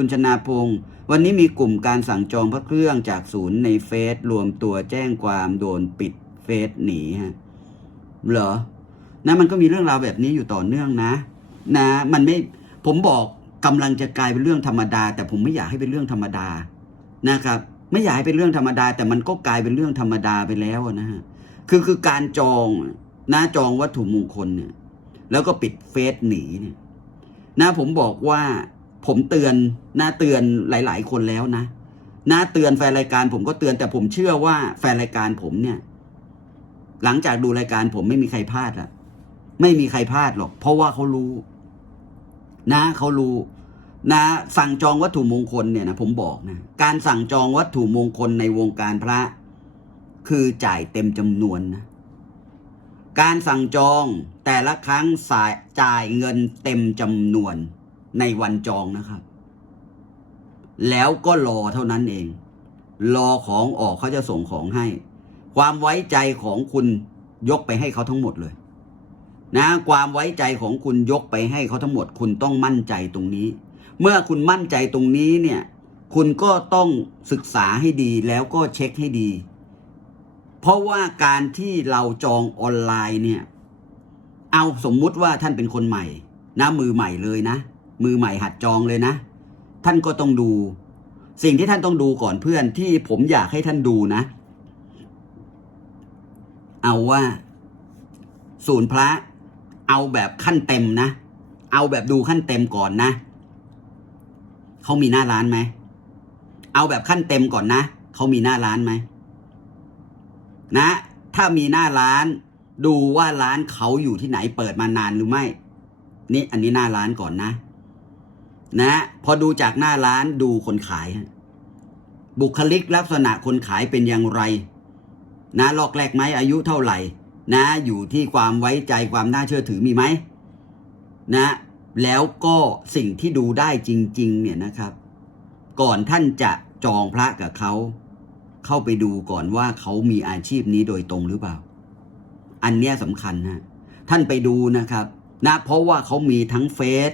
คุณชนาพงศ์วันนี้มีกลุ่มการสั่งจองพระเครื่องจากศูนย์ในเฟซรวมตัวแจ้งความโดนปิดเฟซหนีฮะเหรอ นะมันก็มีเรื่องราวแบบนี้อยู่ต่อเนื่องนะ นะ มันไม่ผมบอกกำลังจะกลายเป็นเรื่องธรรมดา แต่ผมไม่อยากให้เป็นเรื่องธรรมดานะครับ ไม่อยากให้เป็นเรื่องธรรมดา แต่มันก็กลายเป็นเรื่องธรรมดาไปแล้วนะฮะคือคือการจองนะจองวัตถุมงคลเนี่ย แล้วก็ปิดเฟซหนีเนี่ยนะผมบอกว่า ผมเตือนนะเตือนหลาย ๆ คนแล้วนะนะเตือนแฟนรายการผมก็เตือนแต่ผมเชื่อว่าแฟนรายการผมเนี่ย หลังจากดูรายการผมไม่มีใครพลาดละไม่มีใครพลาดหรอก เพราะว่าเขารู้ นะเขารู้ นะ สั่งจองวัตถุมงคลเนี่ยนะผมบอกนะการสั่งจองวัตถุมงคลในวงการพระ คือจ่ายเต็มจำนวนนะการสั่งจองแต่ละครั้งสายจ่ายเงินเต็มจำนวน ในวันจองนะครับ แล้วก็รอเท่านั้นเอง รอของออกเขาจะส่งของให้ ความไว้ใจของคุณยกไปให้เขาทั้งหมดเลย นะ ความไว้ใจของคุณยกไปให้เขาทั้งหมด คุณต้องมั่นใจตรงนี้ เมื่อคุณมั่นใจตรงนี้เนี่ย คุณก็ต้องศึกษาให้ดีแล้วก็เช็คให้ดี เพราะว่าการที่เราจองออนไลน์เนี่ย เอาสมมุติว่าท่านเป็นคนใหม่นะมือใหม่เลยนะ มือใหม่หัดจองเลยนะ ท่านก็ต้องดู สิ่งที่ท่านต้องดูก่อนเพื่อนที่ผมอยากให้ท่านดูนะ เอาว่า ศูนย์พระ เอาแบบขั้นเต็มนะ เอาแบบดูขั้นเต็มก่อนนะเขามีหน้าร้านไหมเอาแบบขั้นเต็มก่อนนะเขามีหน้าร้านไหมนะ ถ้ามีหน้าร้านดูว่าร้านเขาอยู่ที่ไหนเปิดมานานหรือไม่ นี่อันนี้หน้าร้านก่อนนะ นะพอดูจากหน้าร้านดูคนขาย บุคลิกลักษณะคนขายเป็นอย่างไร นะลอกแรกไหมอายุเท่าไหร่ นะ อยู่ที่ความไว้ใจความน่าเชื่อถือมีไหมนะ แล้วก็สิ่งที่ดูได้จริง ๆ เนี่ยนะครับ ก่อนท่านจะจองพระกับเขา เข้าไปดูก่อนว่าเขามีอาชีพนี้โดยตรงหรือเปล่า อันเนี้ยสำคัญนะท่านไปดูนะครับ นะเพราะว่าเขามีทั้งเฟซ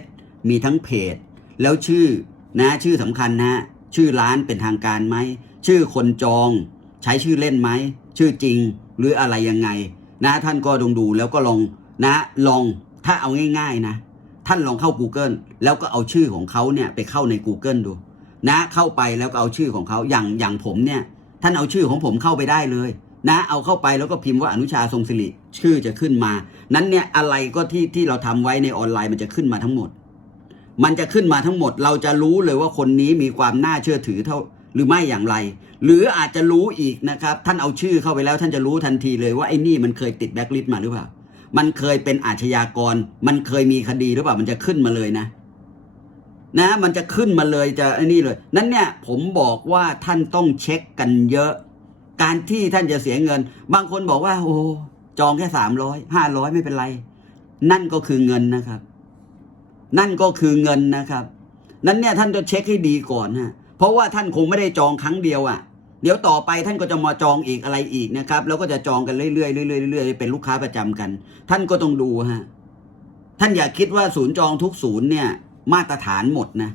มีทั้งเพจ แล้วชื่อนะชื่อสำคัญนะ ชื่อร้านเป็นทางการไหม ชื่อคนจอง ใช้ชื่อเล่นไหม ชื่อจริงหรืออะไรยังไง นะท่านก็ลองดูแล้วก็ลองนะลองถ้าเอาง่ายๆนะ ท่านลองเข้า Google แล้วก็เอาชื่อของเขาเนี่ยไปเข้าใน Google ดู นะเข้าไปแล้วก็เอาชื่อของเขาอย่างอย่างผมเนี่ย ท่านเอาชื่อของผมเข้าไปได้เลย นะ เอาเข้าไปแล้วก็พิมพ์ว่าอนุชาทรงศิริชื่อจะขึ้นมา นั้นเนี่ยอะไรก็ที่ที่เราทำไว้ในออนไลน์มันจะขึ้นมาทั้งหมด มันจะขึ้นมาทั้งหมด เราจะรู้เลยว่าคนนี้มีความน่าเชื่อถือเท่าหรือไม่อย่างไร หรืออาจจะรู้อีกนะครับ ท่านเอาชื่อเข้าไปแล้วท่านจะรู้ทันทีเลยว่าไอ้นี่มันเคยติดแบ็คลิสต์มาหรือเปล่า มันเคยเป็นอาชญากร มันเคยมีคดีหรือเปล่า มันจะขึ้นมาเลยนะ นะ มันจะขึ้นมาเลยจะไอ้นี่เลย นั้นเนี่ยผมบอกว่าท่านต้องเช็คกันเยอะ การที่ท่านจะเสียเงิน บางคนบอกว่า โอ้จองแค่สามร้อยห้าร้อยไม่เป็นไร นั่นก็คือเงินนะครับ นั่นก็คือเงินนะครับ นั้นเนี่ยท่านจะเช็คให้ดีก่อนฮะเพราะว่าท่านคงไม่ได้จองครั้งเดียวอะ่ะ เดี๋ยวต่อไปท่านก็จะมาจองอีกอะไรอีกนะครับ แล้วก็จะจองกันเรื่อยๆเรื่อยๆเรื่อยๆเป็นลูกค้าประจำกัน ท่านก็ต้องดูฮะท่านอย่าคิดว่าศูนย์จองทุกศูนย์เนี่ย มาตรฐานหมดนะ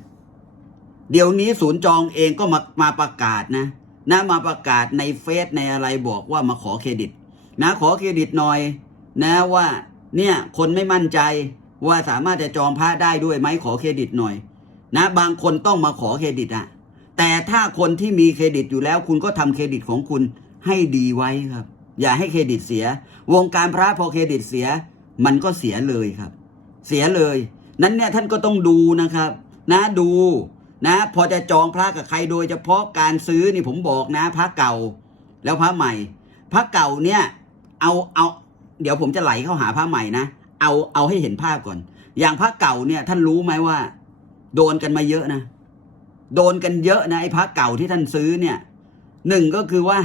เดี๋ยวนี้ศูนย์จองเองก็มามาประกาศนะนะมาประกาศในเฟซในอะไรบอกว่ามาขอเครดิต นะขอเครดิตหน่อย นะว่า เนี่ยคนไม่มั่นใจ ว่าสามารถจะจองพระได้ด้วยไหมขอเครดิตหน่อย นะ บางคนต้องมาขอเครดิตอะแต่ถ้าคนที่มีเครดิตอยู่แล้ว คุณก็ทำเครดิตของคุณให้ดีไว้ครับ อย่าให้เครดิตเสีย วงการพระพอเครดิตเสีย มันก็เสียเลยครับ เสียเลย นั้นเนี่ยท่านก็ต้องดูนะครับ นะดูนะ พอจะจองพระกับใครโดยเฉพาะการซื้อนี่ผมบอกนะพระเก่า แล้วพระใหม่ พระเก่าเนี่ยเอาเอา เดี๋ยวผมจะไหลเข้าหาพระใหม่นะ เอาเอาให้เห็นภาพก่อน อย่างพระเก่าเนี่ยท่านรู้ไหมว่า โดนกันมาเยอะนะ โดนกันเยอะนะไอ้พระเก่าที่ท่านซื้อเนี่ยหนึ่งก็คือว่า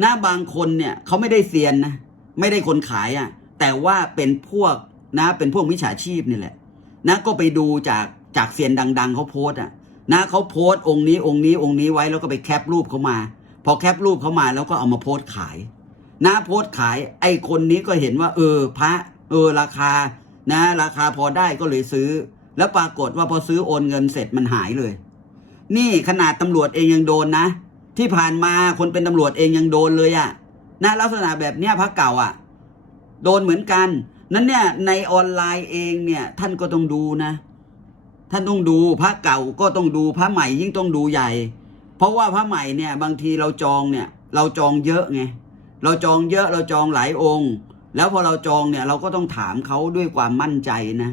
หน้าบางคนเนี่ยเขาไม่ได้เซียนนะไม่ได้คนขายอะ่ะ แต่ว่าเป็นพวกนะเป็นพวกมิจฉาชีพนี่แหละ นะก็ไปดูจากจากเซียนดัง ๆเขาโพสต์อะนะเขาโพสต์องค์นี้องค์นี้องค์นี้ไว้แล้วก็ไปแคปรูปเขามา พอแคปรูปเขามาแล้วก็เอามาโพสต์ขายนะโพสต์ขาย ไอ้คนนี้ก็เห็นว่า เออ พระ เออราคานะ ราคาพอได้ก็เลยซื้อ แล้วปรากฏว่าพอซื้อโอนเงินเสร็จมันหายเลย นี่ขนาดตำรวจเองยังโดนนะ ที่ผ่านมาคนเป็นตำรวจเองยังโดนเลยอะนะลักษณะแบบเนี้ยพระเก่าอะโดนเหมือนกัน นั้นเนี่ยในออนไลน์เองเนี่ย ท่านก็ต้องดูนะ ท่านต้องดูพระเก่าก็ต้องดูพระใหม่ยิ่งต้องดูใหญ่ เพราะว่าพระใหม่เนี่ย บางทีเราจองเนี่ย เราจองเยอะไงเราจองเยอะเราจองหลายองค์ แล้วพอเราจองเนี่ยเราก็ต้องถามเขาด้วยความมั่นใจนะ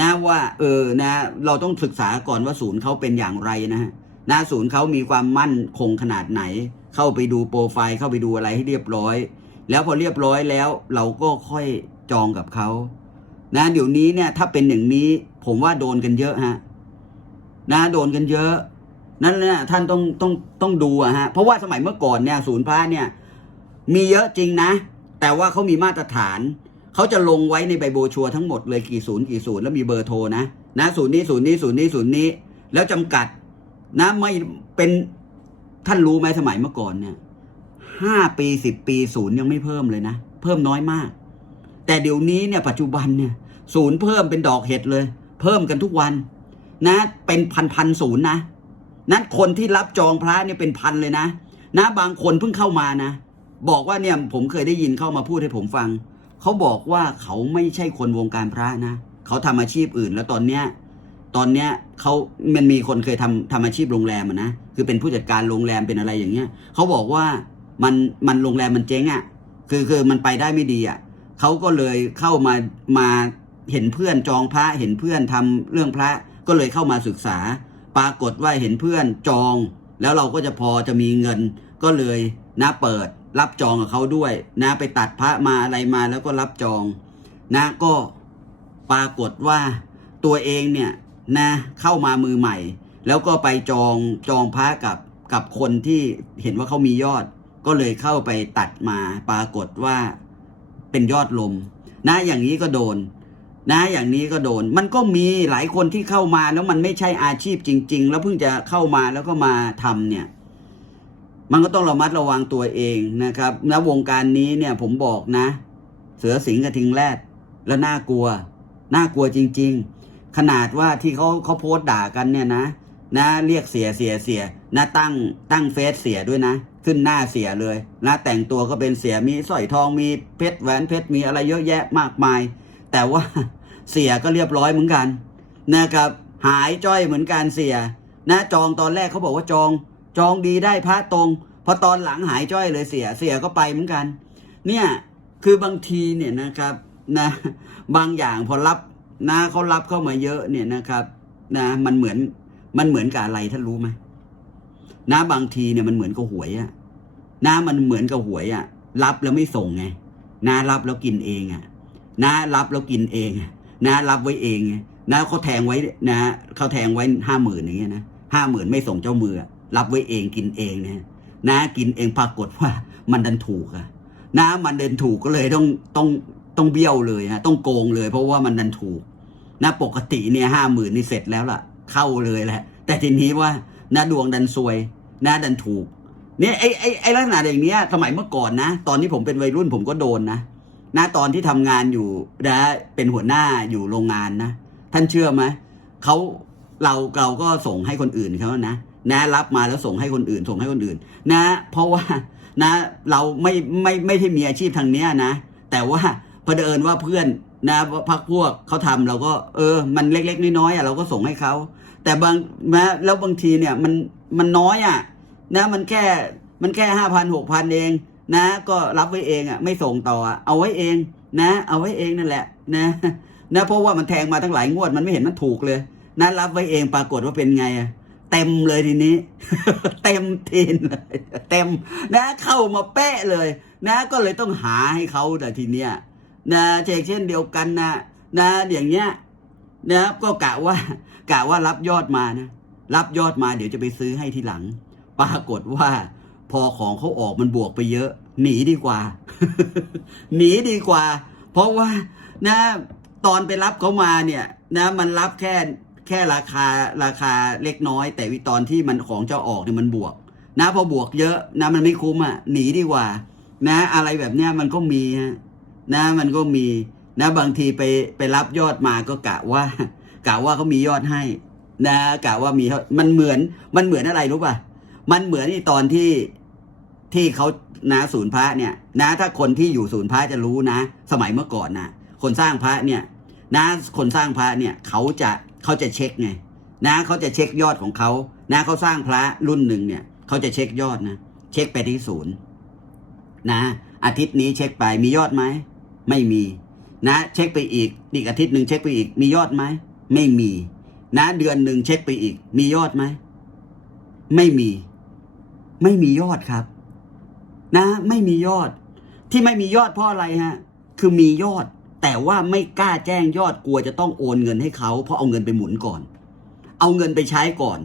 นะว่า เออนะ เราต้องศึกษาก่อนว่าศูนย์เขาเป็นอย่างไรนะฮะนะศูนย์เขามีความมั่นคงขนาดไหน เข้าไปดูโปรไฟล์เข้าไปดูอะไรให้เรียบร้อย แล้วพอเรียบร้อยแล้ว เราก็ค่อยจองกับเขานะเดี๋ยวนี้เนี่ยถ้าเป็นอย่างนี้ ผมว่าโดนกันเยอะฮะนะโดนกันเยอะ นั่นเนี่ยท่านต้องต้องต้องดูอะฮะเพราะว่าสมัยเมื่อก่อนเนี่ย ศูนย์พระเนี่ย มีเยอะจริงนะ แต่ว่าเขามีมาตรฐาน เขาจะลงไว้ในใบโบชัวทั้งหมดเลยกี่ศูนย์กี่ศูนย์แล้วมีเบอร์โทรนะนะศูนย์นี้ศูนย์นี้ศูนย์นี้ศูนย์นี้ แล้วจำกัดนะไม่เป็นท่านรู้ไหมสมัยเมื่อก่อนเนี่ยห้าปีสิบปีศูนย์ยังไม่เพิ่มเลยนะ เพิ่มน้อยมาก แต่เดี๋ยวนี้เนี่ยปัจจุบันเนี่ยศูนย์เพิ่มเป็นดอกเห็ดเลย เพิ่มกันทุกวัน นะ เป็นพันพันศูนย์นะนั้นคนที่รับจองพระเนี่ยเป็นพันเลยนะ นะบางคนเพิ่งเข้ามานะ บอกว่าเนี่ยผมเคยได้ยินเข้ามาพูดให้ผมฟัง เขาบอกว่าเขาไม่ใช่คนวงการพระนะ เขาทำอาชีพอื่น แล้วตอนเนี้ยตอนเนี้ยเขามันมีคนเคยทำทำอาชีพโรงแรมอะนะ คือเป็นผู้จัดการโรงแรมเป็นอะไรอย่างเงี้ย เขาบอกว่ามันมันโรงแรมมันเจ๊งอะ่ะ คือคือมันไปได้ไม่ดีอะ่ะ เขาก็เลยเข้ามามาเห็นเพื่อนจองพระเห็นเพื่อนทำเรื่องพระก็เลยเข้ามาศึกษา ปรากฏว่าเห็นเพื่อนจอง แล้วเราก็จะพอจะมีเงินก็เลยนะเปิด รับจองกับเขาด้วย นะไปตัดพระมาอะไรมาแล้วก็รับจอง นะก็ปรากฏว่าตัวเองเนี่ยนะเข้ามามือใหม่ แล้วก็ไปจองจองพระกับกับคนที่เห็นว่าเขามียอด ก็เลยเข้าไปตัดมา ปรากฏว่าเป็นยอดลม นะอย่างนี้ก็โดน นะอย่างนี้ก็โดน มันก็มีหลายคนที่เข้ามาแล้วมันไม่ใช่อาชีพจริง ๆ แล้วเพิ่งจะเข้ามาแล้วก็มาทำเนี่ย มันก็ต้องระมัดระวังตัวเองนะครับณวงการนี้เนี่ยผมบอกนะ เสือสิงกระทิงแรดแล้วน่ากลัว น่ากลัวจริง ๆ ขนาดว่าที่เขาเขาโพสต์ด่ากันเนี่ยนะนะเรียกเสียเสียเสียนะตั้งตั้งเฟซเสียด้วยนะ ขึ้นหน้าเสียเลยนะแต่งตัวก็เป็นเสียมีสร้อยทองมีเพชรแหวนเพชรมีอะไรเยอะแยะมากมาย แต่ว่าเสียก็เรียบร้อยเหมือนกันนะครับหายจ้อยเหมือนกันเสียนะจองตอนแรกเขาบอกว่าจอง จองดีได้พระตรงพอตอนหลังหายจ้อยเลยเสียเสียก็ไปเหมือนกัน เนี่ยคือบางทีเนี่ยนะครับนะบางอย่างพอรับนะเขารับเข้ามาเยอะเนี่ยนะครับนะมันเหมือนมันเหมือนกับอะไรท่านรู้ไหมนะบางทีเนี่ยมันเหมือนกับหวยอะนะมันเหมือนกับหวยอะรับแล้วไม่ส่งไงนะรับแล้วกินเองอะนะรับแล้วกินเองนะรับไว้เองไงนะเขาแทงไว้นะเขาแทงไว้ห้าหมื่นอย่างเงี้ยนะห้าหมื่นไม่ส่งเจ้ามือ รับไว้เองกินเองเนี่ยนะกินเองปรากฏว่ามันดันถูกอะนะมันเดินถูกก็เลยต้องต้องต้องเบี้ยวเลยฮะต้องโกงเลย เพราะว่ามันดันถูกนะปกติเนี่ยห้าหมื่นนี่เสร็จแล้วล่ะ เข้าเลยแหละ แต่ทีนี้ว่านะดวงดันซวยนะดันถูกเนี่ยไอ้ไอ้ไอ้ลักษณะอย่างเนี้ยสมัยเมื่อก่อนนะ ตอนที่ผมเป็นวัยรุ่นผมก็โดนนะนะตอนที่ทำงานอยู่นะเป็นหัวหน้าอยู่โรงงานนะ ท่านเชื่อไหมเขาเราเราก็ส่งให้คนอื่นเขานะ นะรับมาแล้วส่งให้คนอื่น ส่งให้คนอื่น นะ เพราะว่านะเราไม่ไม่ไม่ได้มีอาชีพทางเนี้ยนะ แต่ว่าเผอิญว่าเพื่อนนะพักพวกเขาทำเราก็ เออ มันเล็ก ๆ น้อยๆอะเราก็ส่งให้เขาแต่บางนะแล้วบางทีเนี่ยมันมันน้อยอะนะมันแค่มันแค่ห้าพันหกพันเองนะ ก็รับไว้เองอะไม่ส่งต่อเอาไว้เองนะ เอาไว้เองนั่นแหละนะนะเพราะว่ามันแทงมาตั้งหลายงวดมันไม่เห็นมันถูกเลยนะรับไว้เองปรากฏว่าเป็นไงอะ เต็มเลยทีนี้ เต็มทีนเลยเต็มนะเข้ามาเป๊ะเลย นะก็เลยต้องหาให้เขาแต่ทีเนี้ยนะเช่นเช่นเดียวกันนะนะอย่างเงี้ยนะก็กะว่ากะว่ารับยอดมานะรับยอดมาเดี๋ยวจะไปซื้อให้ทีหลัง ปรากฏว่า พอของเขาออกมันบวกไปเยอะ หนีดีกว่า หนีดีกว่า เพราะว่านะตอนไปรับเขามาเนี่ย นะ มันรับแค่ แค่ราคาราคาเล็กน้อย แต่วิตอนที่มันของจะออกเนี่ยมันบวก นะพอบวกเยอะนะมันไม่คุ้มอะหนีดีกว่า นะ อะไรแบบเนี้ยมันก็มีนะมันก็มีนะบางทีไปไปรับยอดมาก็กะว่ากะว่าเขามียอดให้ นะกะว่ามีเท่ามันเหมือนมันเหมือนอะไรรู้ป่ะมันเหมือนที่ตอนที่ที่เขานะศูนย์พระเนี่ยนะ ถ้าคนที่อยู่ศูนย์พระจะรู้นะ สมัยเมื่อก่อนนะคนสร้างพระเนี่ยนะคนสร้างพระเนี่ยเขาจะ เขาจะเช็คไงนะเขาจะเช็คยอดของเขานะเขาสร้างพระรุ่นหนึ่งเนี่ยเขาจะเช็คยอดนะเช็คไปที่ศูนย์นะอาทิตย์นี้เช็คไปมียอดไหมไม่มี นะ เช็คไปอีกอีกอาทิตย์หนึ่งเช็คไปอีก มียอดไหมไม่มี นะ เดือนหนึ่งเช็คไปอีก มียอดไหมไม่มี ไม่มียอดครับ นะ ไม่มียอด ที่ไม่มียอดเพราะอะไรฮะ คือมียอด แต่ว่าไม่กล้าแจ้งยอดกลัวจะต้องโอนเงินให้เขาเพราะเอาเงินไปหมุนก่อน เอาเงินไปใช้ก่อน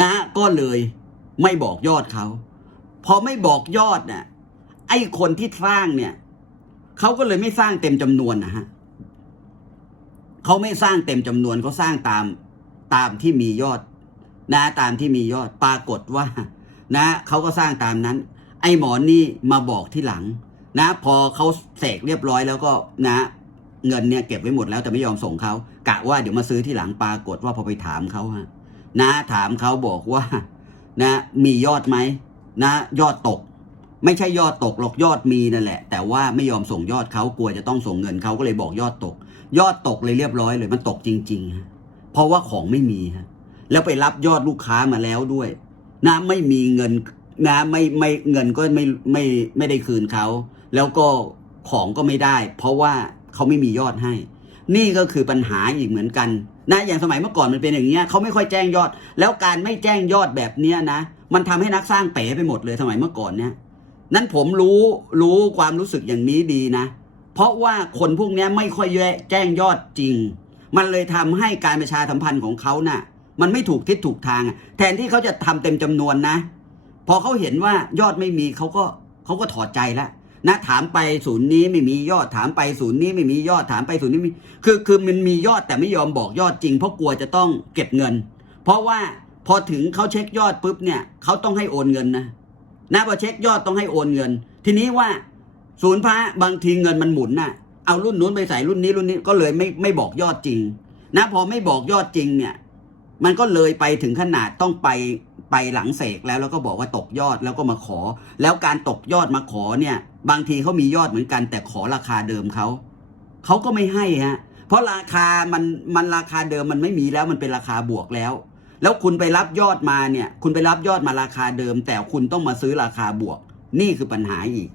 นะก็เลยไม่บอกยอดเขาพอไม่บอกยอดเนี่ยไอ้คนที่สร้างเนี่ยเขาก็เลยไม่สร้างเต็มจำนวนนะฮะเขาไม่สร้างเต็มจำนวนเขาสร้างตามตามที่มียอด นะตามที่มียอดปรากฏว่า นะเขาก็สร้างตามนั้น ไอ้หมอนี่มาบอกที่หลัง นะ พอเขาเสกเรียบร้อยแล้วก็นะ เงินเนี่ยเก็บไว้หมดแล้วแต่ไม่ยอมส่งเขากะว่าเดี๋ยวมาซื้อที่หลังปรากฏว่าพอไปถามเขาฮะนะถามเขาบอกว่า นะ มียอดไหมนะ ยอดตก ไม่ใช่ยอดตกหรอกยอดมีนั่นแหละ แต่ว่าไม่ยอมส่งยอดเขากลัวจะต้องส่งเงินเขาก็เลยบอกยอดตก ยอดตกเลยเรียบร้อยเลยมันตกจริงๆฮะเพราะว่าของไม่มีฮะแล้วไปรับยอดลูกค้ามาแล้วด้วยนะไม่มีเงินนะไม่ไม่เงินก็ไม่ไม่ไม่ได้คืนเขาแล้วก็ของก็ไม่ได้ เพราะว่า เขาไม่มียอดให้ นี่ก็คือปัญหาอีกเหมือนกันนะอย่างสมัยเมื่อก่อนมันเป็นอย่างเงี้ยเขาไม่ค่อยแจ้งยอด แล้วการไม่แจ้งยอดแบบเนี้ยนะ มันทำให้นักสร้างเป๋ไปหมดเลยสมัยเมื่อก่อนเนี่ยนั้นผมรู้รู้ความรู้สึกอย่างนี้ดีนะ เพราะว่าคนพวกเนี้ยไม่ค่อยแจ้งยอดจริง มันเลยทำให้การประชาสัมพันธ์ของเขาน่ะ มันไม่ถูกทิศถูกทาง แทนที่เขาจะทำเต็มจำนวนนะ พอเขาเห็นว่ายอดไม่มีเขาก็เขาก็ถอดใจแล้ว นะถามไปศูนย์นี้ไม่มียอดถามไปศูนย์นี้ไม่มียอดถามไปศูนย์นี้มีคือคือมันมียอดแต่ไม่ยอมบอกยอดจริงเพราะกลัวจะต้องเก็บเงิน เพราะว่าพอถึงเขาเช็คยอดปุ๊บเนี่ยเขาต้องให้โอนเงินนะนะพอเช็คยอดต้องให้โอนเงิน ทีนี้ว่าศูนย์พระบางทีเงินมันหมุนน่ะเอารุ่นนู้นไปใส่รุ่นนี้รุ่นนี้ก็เลยไม่ไม่บอกยอดจริง นะพอไม่บอกยอดจริงเนี่ย มันก็เลยไปถึงขนาดต้องไป ไปหลังเสกแล้วแล้วก็บอกว่าตกยอดแล้วก็มาขอ แล้วการตกยอดมาขอเนี่ย บางทีเขามียอดเหมือนกัน แต่ขอราคาเดิมเขาเขาก็ไม่ให้ฮะ เพราะราคามันมันราคาเดิมมันไม่มีแล้วมันเป็นราคาบวกแล้ว แล้วคุณไปรับยอดมาเนี่ย คุณไปรับยอดมาราคาเดิม แต่คุณต้องมาซื้อราคาบวก นี่คือปัญหาอีก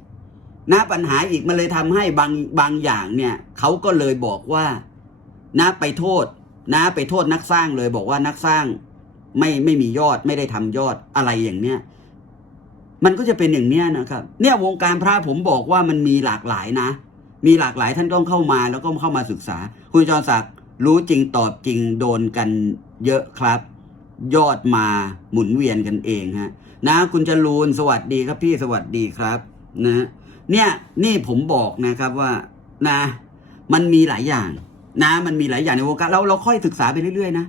นะปัญหาอีกมันเลยทำให้บางบางอย่างเนี่ยเขาก็เลยบอกว่านะไปโทษนะไปโทษนักสร้างเลยบอกว่านักสร้าง ไม่ไม่มียอดไม่ได้ทำยอดอะไรอย่างเนี้ยมันก็จะเป็นอย่างเนี้ยนะครับ เนี่ยวงการพระผมบอกว่ามันมีหลากหลายนะ มีหลากหลายท่านต้องเข้ามาแล้วก็เข้ามาศึกษา คุณจรศักดิ์รู้จริงตอบจริงโดนกันเยอะครับ ยอดมาหมุนเวียนกันเองฮะนะคุณจรูนสวัสดีครับพี่สวัสดีครับนะเนี่ยนี่ผมบอกนะครับว่านะ มันมีหลายอย่างนะ มันมีหลายอย่างในวงการเราเราค่อยศึกษาไปเรื่อยๆนะ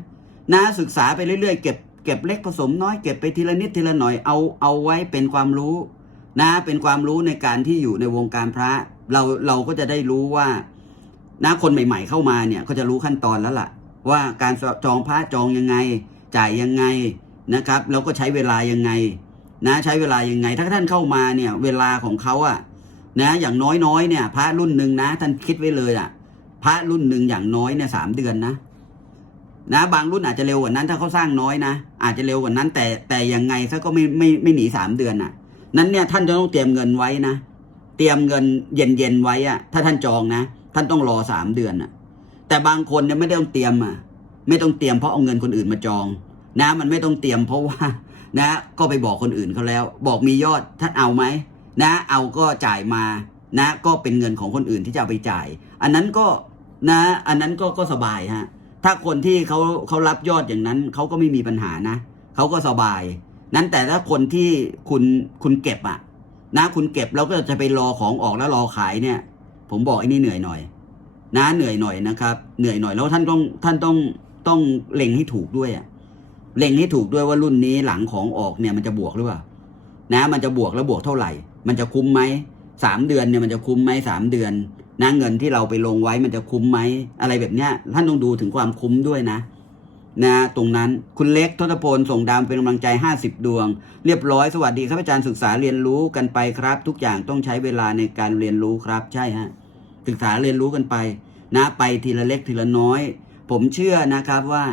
นะศึกษาไปเรื่อยๆ เก็บเก็บเล็กผสมน้อยเก็บไปทีละนิดทีละหน่อยเอาเอาไว้เป็นความรู้นะเป็นความรู้ในการที่อยู่ในวงการพระ เราเราก็จะได้รู้ว่านะคนใหม่ ๆ เข้ามาเนี่ยก็จะรู้ขั้นตอนแล้วล่ะ ว่าการจองพระจองยังไง จ่ายยังไงนะครับ แล้วก็ใช้เวลายังไง นะใช้เวลายังไง ถ้าท่านเข้ามาเนี่ย เวลาของเขาอะนะอย่างน้อยๆเนี่ย พระรุ่นหนึ่งนะ ท่านคิดไว้เลยอะพระรุ่นหนึ่งอย่างน้อยเนี่ยสามเดือนนะ นะ บางรุ่นอาจจะเร็วกว่านั้นถ้าเขาสร้างน้อยนะอาจจะเร็วกว่านั้น แต่แต่ยังไงซะก็ไม่ไม่ไม่หนีสามเดือนน่ะ นั้นเนี่ยท่านจะต้องเตรียมเงินไว้นะเตรียมเงินเย็นเย็นไว้อะถ้าท่านจองนะ ท่านต้องรอสามเดือนอะแต่บางคนเนี่ยไม่ได้ต้องเตรียมอะไม่ต้องเตรียมเพราะเอาเงินคนอื่นมาจอง นะ มันไม่ต้องเตรียมเพราะว่า นะ ก็ไปบอกคนอื่นเขาแล้ว บอกมียอดท่านเอาไหมนะ เอาก็จ่ายมานะ ก็เป็นเงินของคนอื่นที่จะเอาไปจ่าย อันนั้นก็นะ อันนั้นก็ก็สบายฮะ ถ้าคนที่เขาเขารับยอดอย่างนั้นเขาก็ไม่มีปัญหานะเขาก็สบาย นั้นแต่ถ้าคนที่คุณคุณเก็บอะนะคุณเก็บแล้วก็จะไปรอของออกแล้วรอขายเนี่ย ผมบอกไอ้นี่เหนื่อยหน่อย นะเหนื่อยหน่อยนะครับ เหนื่อยหน่อยแล้วท่านต้องท่านต้องต้องเล็งให้ถูกด้วยอะเล็งให้ถูกด้วยว่ารุ่นนี้หลังของออกเนี่ยมันจะบวกหรือเปล่านะ มันจะบวกแล้วบวกเท่าไหร่ มันจะคุ้มไหมสามเดือนเนี่ยมันจะคุ้มไหมสามเดือน นะเงินที่เราไปลงไว้มันจะคุ้มไหมอะไรแบบเนี้ยท่านต้องดูถึงความคุ้มด้วยนะ นะตรงนั้นคุณเล็กทศพลส่งดาวเป็นกำลังใจ 50 ดวง เรียบร้อยสวัสดีครับอาจารย์ศึกษาเรียนรู้กันไปครับ ทุกอย่างต้องใช้เวลาในการเรียนรู้ครับใช่ฮะศึกษาเรียนรู้กันไป นะไปทีละเล็กทีละน้อย ผมเชื่อนะครับว่า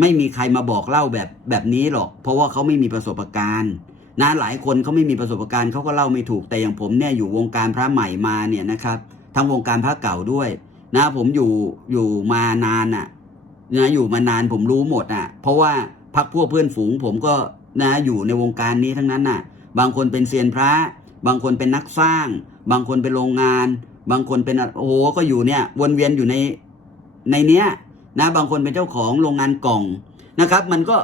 ไม่มีใครมาบอกเล่าแบบแบบนี้หรอก เพราะว่าเขาไม่มีประสบการณ์นะหลายคนเขาไม่มีประสบการณ์เขาก็เล่าไม่ถูกแต่อย่างผมเนี่ยอยู่วงการพระใหม่มาเนี่ยนะครับ ทั้งวงการพระเก่าด้วย นะ ผมอยู่อยู่มานานอะ่ะนะอยู่มานานผมรู้หมดอะ่ะ เพราะว่าพักพวกเพื่อนฝูง ผมก็นะอยู่ในวงการนี้ทั้งนั้นน่ะ บางคนเป็นเซียนพระ บางคนเป็นนักสร้าง บางคนเป็นโรงงาน บางคนเป็นโอ้โหก็อยู่เนี่ย วนเวียนอยู่ในในเนี้ยนะบางคนเป็นเจ้าของโรงงานกล่องนะครับ มันก็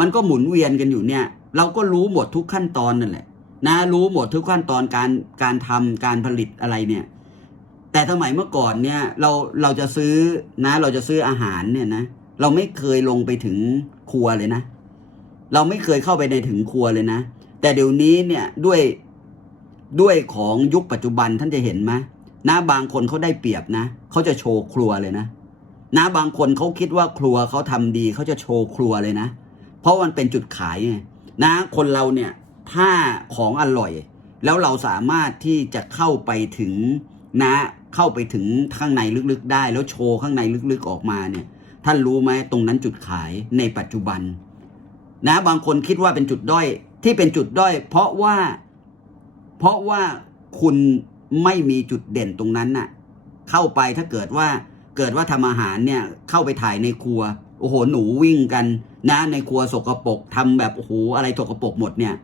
มันก็หมุนเวียนกันอยู่เนี่ย เราก็รู้หมดทุกขั้นตอนนั่นแหละ นะรู้หมดทุกขั้นตอนการการทำการผลิตอะไรเนี่ย แต่สมัยเมื่อก่อนเนี่ยเราเราจะซื้อนะ เราจะซื้ออาหารเนี่ยนะเราไม่เคยลงไปถึงครัวเลยนะ เราไม่เคยเข้าไปในถึงครัวเลยนะ แต่เดี๋ยวนี้เนี่ยด้วยด้วยของยุคปัจจุบันท่านจะเห็นไหมนะบางคนเขาได้เปรียบนะเขาจะโชว์ครัวเลยนะนะบางคนเขาคิดว่าครัวเขาทำดีเขาจะโชว์ครัวเลยนะ เพราะมันเป็นจุดขายไงนะคนเราเนี่ยถ้าของอร่อย แล้วเราสามารถที่จะเข้าไปถึงนะ เข้าไปถึงข้างในลึกๆ ได้ แล้วโชว์ข้างในลึกๆออกมาเนี่ย ท่านรู้ไหมตรงนั้นจุดขายในปัจจุบัน นะบางคนคิดว่าเป็นจุดด้อยที่เป็นจุดด้อย เพราะว่า เพราะว่าคุณไม่มีจุดเด่นตรงนั้นน่ะ เข้าไปถ้าเกิดว่าเกิดว่าทำอาหารเนี่ยเข้าไปถ่ายในครัว โอ้โหหนูวิ่งกัน นะในครัวสกรปรกทำแบบโอ้โหอะไรสกรปรกหมดเนี่ย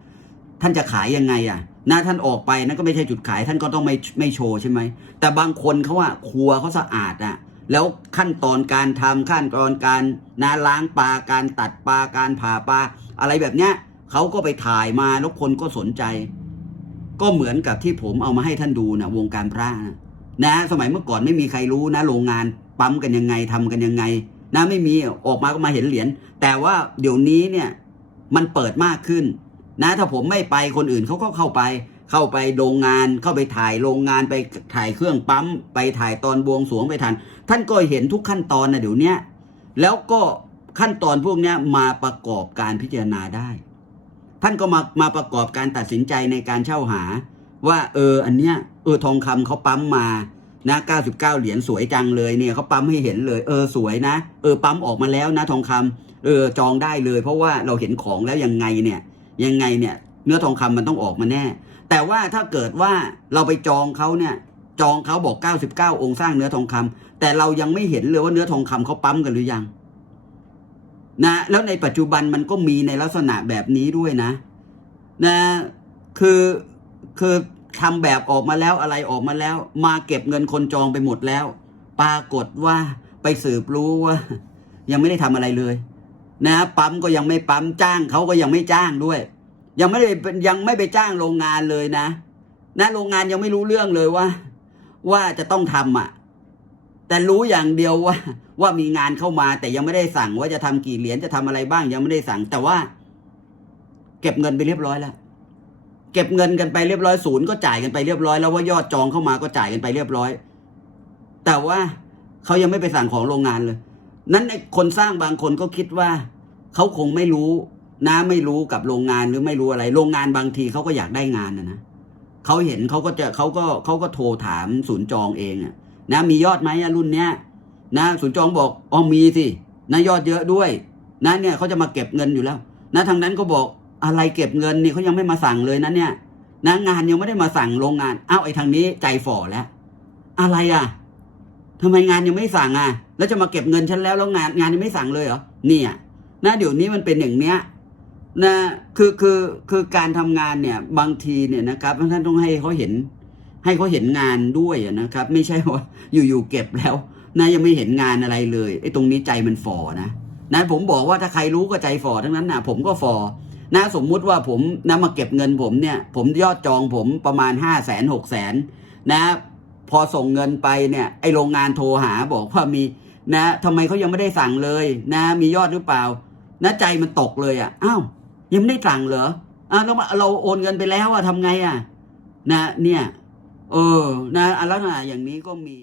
ท่านจะขายยังไงอะ นะท่านออกไปนั่นก็ไม่ใช่จุดขายท่านก็ต้องไม่ไม่โชว์ใช่ไหมแต่บางคนเขาว่าครัวเขาสะอาดอะแล้วขั้นตอนการทำขั้นตอนการนะล้างปลาการตัดปลาการผ่าปลาอะไรแบบเนี้ยเขาก็ไปถ่ายมาแล้วคนก็สนใจ ก็เหมือนกับที่ผมเอามาให้ท่านดูนะวงการพระนะนะ สมัยเมื่อก่อนไม่มีใครรู้นะโรงงานปั๊มกันยังไงทำกันยังไง นะไม่มีออกมาก็มาเห็นเหรียญแต่ว่าเดี๋ยวนี้เนี่ยมันเปิดมากขึ้น นะถ้าผมไม่ไปคนอื่นเขาก็เข้าไป เข้าไปโรงงานเข้าไปถ่ายโรงงานไปถ่ายเครื่องปั๊ม ไปถ่ายตอนบวงสวงไปทัน ท่านก็เห็นทุกขั้นตอนนะเดี๋ยวนี้แล้วก็ขั้นตอนพวกนี้มาประกอบการพิจารณาได้ ท่านก็มามาประกอบการตัดสินใจในการเช่าหา ว่าเอออันเนี้ยเออทองคำเขาปั๊มมานะ99 เหรียญสวยจังเลยเนี่ยเขาปั๊มให้เห็นเลย เออสวยนะ เออปั๊มออกมาแล้วนะทองคำเออจองได้เลย เพราะว่าเราเห็นของแล้วยังไงเนี่ย ยังไงเนี่ยเนื้อทองคำมันต้องออกมาแน่ แต่ว่าถ้าเกิดว่าเราไปจองเขาเนี่ยจองเขาบอก 99 องค์สร้างเนื้อทองคำแต่เรายังไม่เห็นเลยว่าเนื้อทองคำเขาปั๊มกันหรือยังนะแล้วในปัจจุบันมันก็มีในลักษณะแบบนี้ด้วยนะนะคือคือทำแบบออกมาแล้วอะไรออกมาแล้ว มาเก็บเงินคนจองไปหมดแล้ว ปรากฏว่าไปสืบรู้ว่า ยังไม่ได้ทำอะไรเลย นะปั๊มก็ยังไม่ปั๊มจ้างเขาก็ยังไม่จ้างด้วย ยังไม่ได้ยังไม่ไปจ้างโรงงานเลยนะนะโรงงานยังไม่รู้เรื่องเลยว่า ว่าจะต้องทำอะ แต่รู้อย่างเดียวว่า ว่ามีงานเข้ามา แต่ยังไม่ได้สั่งว่าจะทำกี่เหรียญจะทำอะไรบ้าง ยังไม่ได้สั่ง แต่ว่า เก็บเงินไปเรียบร้อยแล้วเก็บเงินกันไปเรียบร้อยศูนย์ก็จ่ายกันไปเรียบร้อยแล้วว่ายอดจองเข้ามาก็จ่ายกันไปเรียบร้อย แต่ว่าเขายังไม่ไปสั่งของโรงงานเลย นั้นไอ้คนสร้างบางคนก็คิดว่าเขาคงไม่รู้นะไม่รู้กับโรงงานหรือไม่รู้อะไร โรงงานบางทีเขาก็อยากได้งานนะนะเขาเห็นเขาก็จะเขาก็เขาก็โทรถามศูนย์จองเองอะนะมียอดไหมรุ่นเนี้ยนะศูนย์จองบอกอ๋อมีสินะยอดเยอะด้วยนะเนี่ยเขาจะมาเก็บเงินอยู่แล้วนะทางนั้นก็บอกอะไรเก็บเงินนี่เขายังไม่มาสั่งเลยนะเนี่ยนะงานยังไม่ได้มาสั่งโรงงานอ้าวไอ้ทางนี้ใจฝ่อแล้ว อะไรอะ ทำไมงานยังไม่สั่งอะ แล้วจะมาเก็บเงินฉันแล้วแล้วงานงานยังไม่สั่งเลยเหรอ เนี่ยนะเดี๋ยวนี้มันเป็นอย่างเนี้ยนะคือคือคือการทำงานเนี่ยบางทีเนี่ยนะครับท่านต้องให้เขาเห็น ให้เขาเห็นงานด้วยนะครับ ไม่ใช่ว่าอยู่ๆเก็บแล้วนะยังไม่เห็นงานอะไรเลยไอ้ตรงนี้ใจมันฝ่อนะนะผมบอกว่าถ้าใครรู้ก็ใจฝ่อทั้งนั้นนะผมก็ฝ่อนะสมมุติว่าผมนะมาเก็บเงินผมเนี่ย ผมยอดจองผมประมาณห้าแสนหกแสนนะ พอส่งเงินไปเนี่ยไอโรงงานโทรหาบอกว่ามีนะทำไมเขายังไม่ได้สั่งเลยนะ มียอดหรือเปล่านะใจมันตกเลยอะอ้าวยังไม่ได้สั่งเหรออ้าวเราโอนเงินไปแล้วอะทำไงอะนะ เนี่ย เออ นะลักษณะอย่างนี้ก็มี